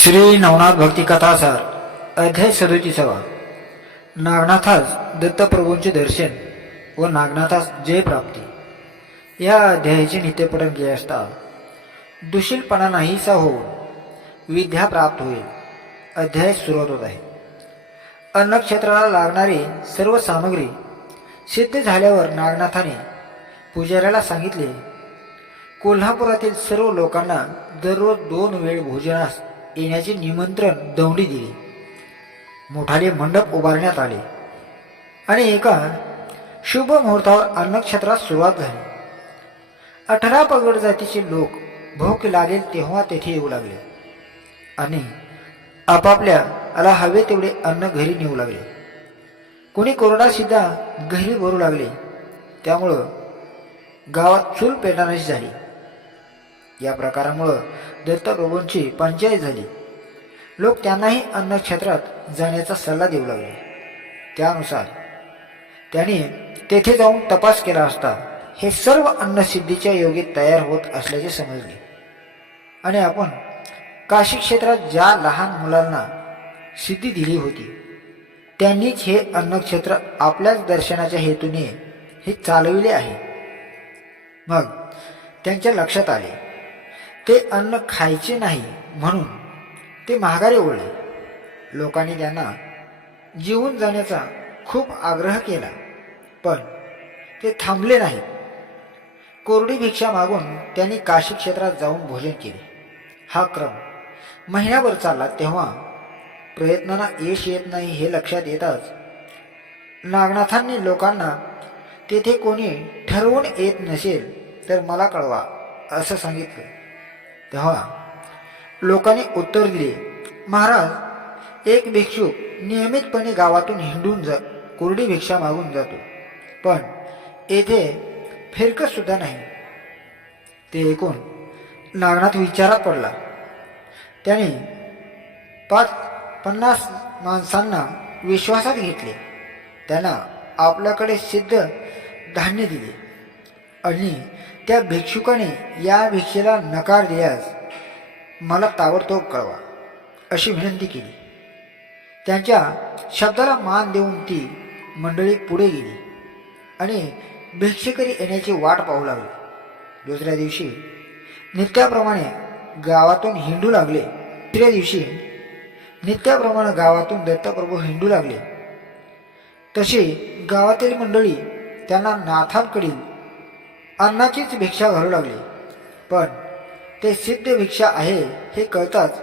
श्री नवनाथ भक्ती कथासार अध्याय 37 नागनाथास दत्तप्रभूंचे दर्शन व नागनाथास जय प्राप्ती या अध्यायाचे नित्यपठन केले असता दुशीलपणा नाहीसा होऊन विद्या प्राप्त होईल. अध्याय सुरुवात होत आहे. अन्नक्षेत्राला लागणारी सर्व सामग्री सिद्ध झाल्यावर नागनाथाने पुजाऱ्याला सांगितले, कोल्हापुरातील सर्व लोकांना दररोज 2 वेळ भोजनास येण्याचे निमंत्रण दौंडी दिली. मोठाले मंडप उभारण्यात आले आणि एका शुभ मुहूर्तावर अन्नक्षेत्रात सुरुवात झाली. 18 पगड जातीचे लोक भूक लागेल तेव्हा तेथे येऊ लागले आणि आपापल्याला हवे तेवढे अन्न घरी नेऊ लागले. कोणी कोरडा सिद्धा घरी भरू लागले. त्यामुळं गावात चूल पेटाण्याची झाली. या प्रकारामुळं दत्तप्रभूंची पंचायत झाली. लोक त्यांनाही अन्नक्षेत्रात जाण्याचा सल्ला देऊ लागले. त्यानुसार त्यांनी तेथे जाऊन तपास केला असता हे सर्व अन्नसिद्धीच्या योगी तयार होत असल्याचे समजले आणि आपण काशी क्षेत्रात ज्या लहान मुलांना सिद्धी दिली होती त्यांनीच हे अन्नक्षेत्र आपल्याच दर्शनाच्या हेतूने हे चालविले आहे. मग त्यांच्या लक्षात आले ते अन्न खायचे नाही म्हणून ते माघारी ओढले. लोकांनी त्यांना जीवन जाण्याचा खूप आग्रह केला पण ते थांबले नाहीत. कोरडी भिक्षा मागून त्यांनी काशी क्षेत्रात जाऊन भोजन केले. हा क्रम महिनाभर चालला तेव्हा प्रयत्नांना यश येत नाही हे लक्षात येताच नागनाथांनी लोकांना तेथे कोणी ठरवून येत नसेल तर मला कळवा असं सांगितलं. तेव्हा लोकांनी उत्तर दिले, महाराज, एक भिक्षुक नियमितपणे गावातून हिंडून कोरडी भिक्षा मागून जातो पण येथे फिरकत सुद्धा नाही. ते ऐकून नागनाथ विचारात पडला. त्याने 50 माणसांना विश्वासात घेतले. त्यांना आपल्याकडे सिद्ध धान्य दिले आणि त्या भिक्षुकाने या भिक्षेला नकार दिल्यास मला ताबडतोब कळवा अशी विनंती केली. त्यांच्या शब्दाला मान देऊन ती मंडळी पुढे गेली आणि भिक्षेकरी येण्याची वाट पाहू लागली. दुसऱ्या दिवशी नित्याप्रमाणे गावातून हिंडू लागले. तिसऱ्या दिवशी नित्याप्रमाणे गावातून दत्तप्रभू हिंडू लागले. तशी गावातील मंडळी त्यांना नाथांकडील अन्नाचीच भिक्षा घालू लागली. पण ते सिद्ध भिक्षा आहे हे कळताच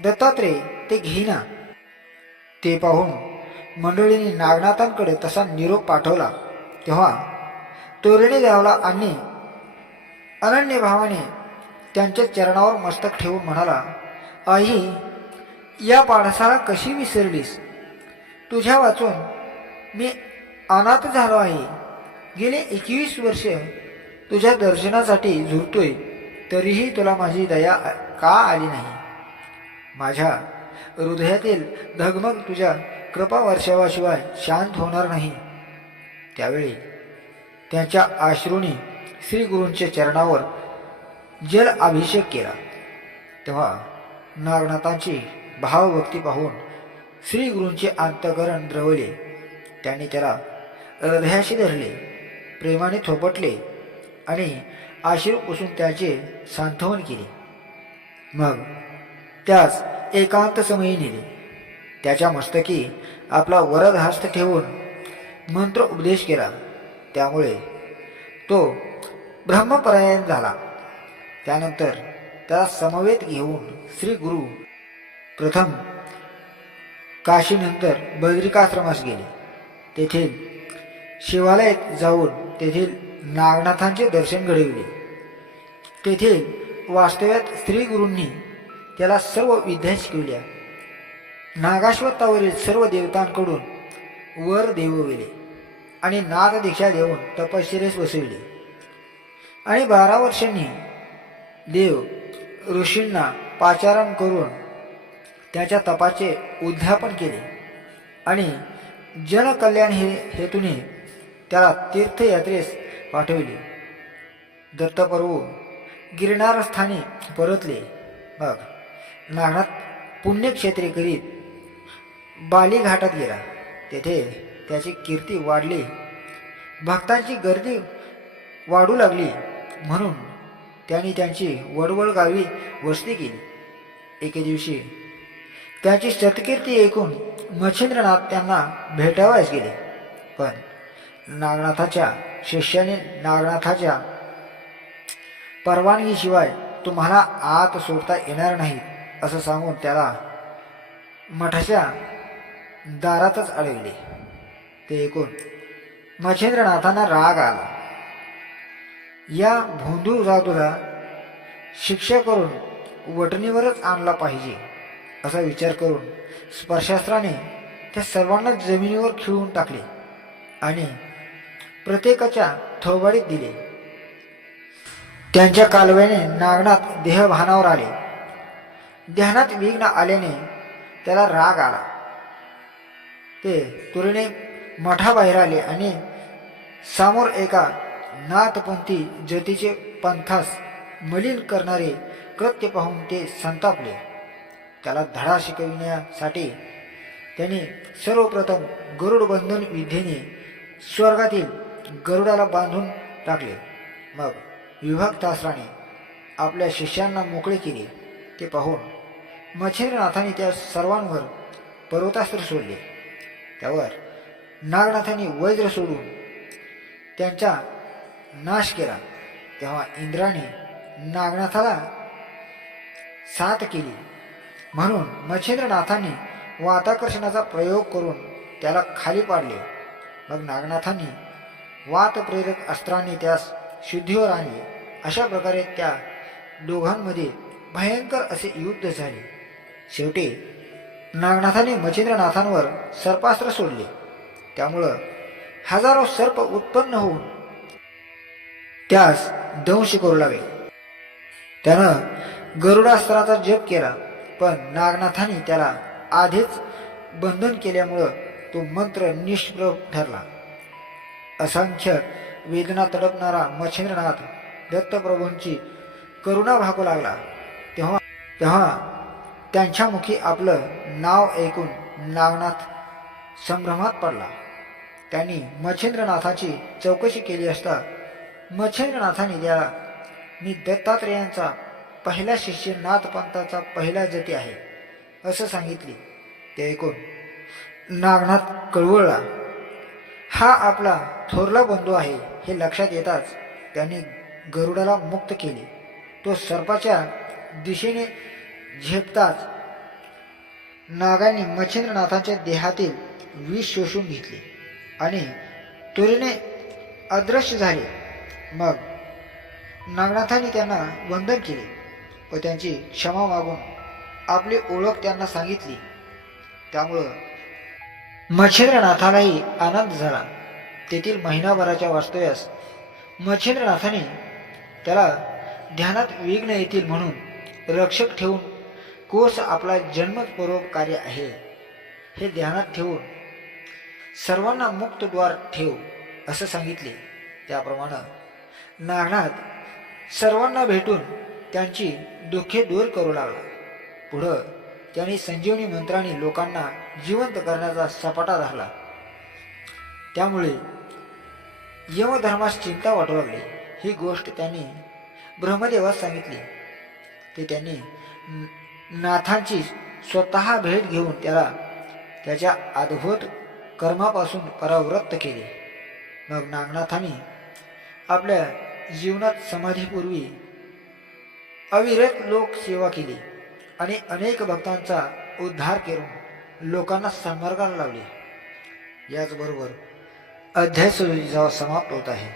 दत्तात्रेय ते घेईना. ते पाहून मंडळींनी नागनाथांकडे तसा निरोप पाठवला. तेव्हा तोरणे लावला आणि अनन्य भावाने त्यांच्या चरणावर मस्तक ठेवून म्हणाला, आई, या पाडसाला कशी विसरलीस? तुझ्या वाचून मी अनाथ झालो आहे. गेले 21 वर्ष तुझ्या दर्शनासाठी झुरतोय तरीही तुला माझी दया का आली नाही? माझ्या हृदयातील धगमग तुझ्या कृपा वर्षावाशिवाय शांत होणार नाही. त्यावेळी त्यांच्या अश्रूंनी श्री गुरूंच्या चरणावर जल अभिषेक केला. तेव्हा नागनाथांची भावभक्ती पाहून श्री गुरूंचे अंतःकरण द्रवले. त्यांनी त्याला हृदयाशी धरले, प्रेमाने थोपटले आणि आशीर् पुसून त्याचे सांत्वन केले. मग त्यास एकांत समयी नेले. त्याच्या मस्तकी आपला वरद हस्त ठेवून मंत्र उपदेश केला. त्यामुळे तो ब्रह्मपरायण झाला. त्यानंतर त्याला समवेत घेऊन श्री गुरु प्रथम काशीनंतर बद्रिकाश्रमास गेले. तेथील शिवालयात जाऊन तेथील नागनाथांचे दर्शन घडविले. तेथील वास्तव्यात श्री गुरूंनी त्याला सर्व विद्या शिकविल्या. नागाश्वतावरील सर्व देवतांकडून वर देवविले आणि नाद दीक्षा देऊन तपश्चर्येस बसविले आणि 12 वर्षांनी देव ऋषींना पाचारण करून त्याच्या तपाचे उद्यापन केले आणि जनकल्याण हे हेतूने त्याला तीर्थयात्रेस पाठविले. दत्तप्रभू गिरनार स्थानी परतले. मग नागनाथ पुण्यक्षेत्रे करीत बाली घाटात गेला. तेथे त्याची कीर्ती वाढली, भक्तांची गर्दी वाढू लागली, म्हणून त्यांनी त्यांची वडवड गावी वस्ती केली. एके दिवशी त्याची सत्कीर्ती ऐकून मच्छिंद्रनाथ त्यांना भेटावयास गेले. पण नागनाथाच्या शिष्याने नागनाथाच्या परवानगीशिवाय तुम्हाला आत सोडता येणार नाही असं सांगून त्याला मठाच्या दारातच अडविले. ते ऐकून मच्छिंद्रनाथांना राग आला. या भोंदू जादूला शिक्षा करून वटणीवरच आणला पाहिजे असा विचार करून स्पर्शास्त्राने त्या सर्वांना जमिनीवर खिळून टाकले आणि प्रत्येकाच्या थोबाडीत दिले. त्यांच्या कालव्याने नागनाथ देहभानावर आले. ध्यानात विघ्न आल्याने त्याला राग आला. ते तुरीने मठाबाहेर आले आणि समोर एका नाथपंथी जतीचे पंथास मलिन करणारे कृत्य पाहून ते संतापले. त्याला धडा शिकविण्यासाठी त्यांनी सर्वप्रथम गरुड बंधन विधीने स्वर्गातील गरुडाला बांधून टाकले. मग विभक्तास्त्राने आपल्या शिष्यांना मोकळे केले. ते पाहून मच्छिंद्रनाथांनी त्या सर्वांवर पर्वतास्त्र सोडले. त्यावर नागनाथांनी वज्र सोडून त्यांचा नाश केला. तेव्हा इंद्राने नागनाथाला साथ केली, म्हणून मच्छिंद्रनाथांनी वाताकर्षणाचा प्रयोग करून त्याला खाली पाडले. मग नागनाथांनी वातप्रेरक अस्त्रांनी त्यास शुद्धीवर आणले. अशा प्रकारे त्या दोघांमध्ये भयंकर असे युद्ध झाले. शेवटी नागनाथांनी मच्छिंद्रनाथांवर सर्पास्त्र सोडले. त्यामुळं हजारो सर्प उत्पन्न होऊन त्यास दंश करू लागले. त्यानं गरुडास्त्राचा जप केला, पण नागनाथांनी त्याला आधीच बंधन केल्यामुळं तो मंत्र निष्प्रभ ठरला. असंख्य वेदना तडपणारा मच्छिंद्रनाथ दत्तप्रभूंची करुणा भागू लागला. तेव्हा त्यांच्या मुखी आपलं नाव ऐकून नागनाथ संभ्रमात पडला. त्यांनी मच्छिंद्रनाथाची चौकशी केली असता मच्छिंद्रनाथांनी त्याला मी दत्तात्रेयांचा पहिला शिष्य नाथपंथाचा पहिला जती आहे असं सांगितले. ते ऐकून नागनाथ कळवळला. हा आपला थोरला बंधू आहे हे लक्षात येताच त्यांनी गरुडाला मुक्त केले. तो सर्पाच्या दिशेने झेपताच नागांनी मच्छिंद्रनाथांच्या देहातील विष शोषून घेतले आणि तुरीने अदृश्य झाले. मग नागनाथांनी त्यांना वंदन केले व त्यांची क्षमा मागून आपली ओळख त्यांना सांगितली. त्यामुळं मच्छिंद्रनाथालाही आनंद झाला. तेथील महिनाभराच्या वास्तव्यास मच्छिंद्रनाथाने त्याला ध्यानात विघ्न येतील म्हणून रक्षक ठेवून कोस आपला जन्मपरोपकारी आहे हे ध्यानात ठेवून सर्वांना मुक्त द्वार ठेव असं सांगितले. त्याप्रमाणे नागनाथ सर्वांना भेटून त्यांची दुःखे दूर करू लागला. पुढं त्यांनी संजीवनी मंत्राने लोकांना जिवंत करण्याचा सपाटा धरला. त्यामुळे यमधर्मास चिंता वाटू लागली. ही गोष्ट त्यांनी ब्रह्मदेवास सांगितली. ते त्यांनी नाथांची स्वतः भेट घेऊन त्याला त्याच्या अद्भुत कर्मापासून परावृत्त केले. मग नागनाथांनी आपल्या जीवनात समाधीपूर्वी अविरत लोक सेवा केली आणि अनेक भक्तांचा उद्धार करून लोकांना सन्मार्गाला लावले. याचबरोबर अध्याय 37 समाप्त होत आहे.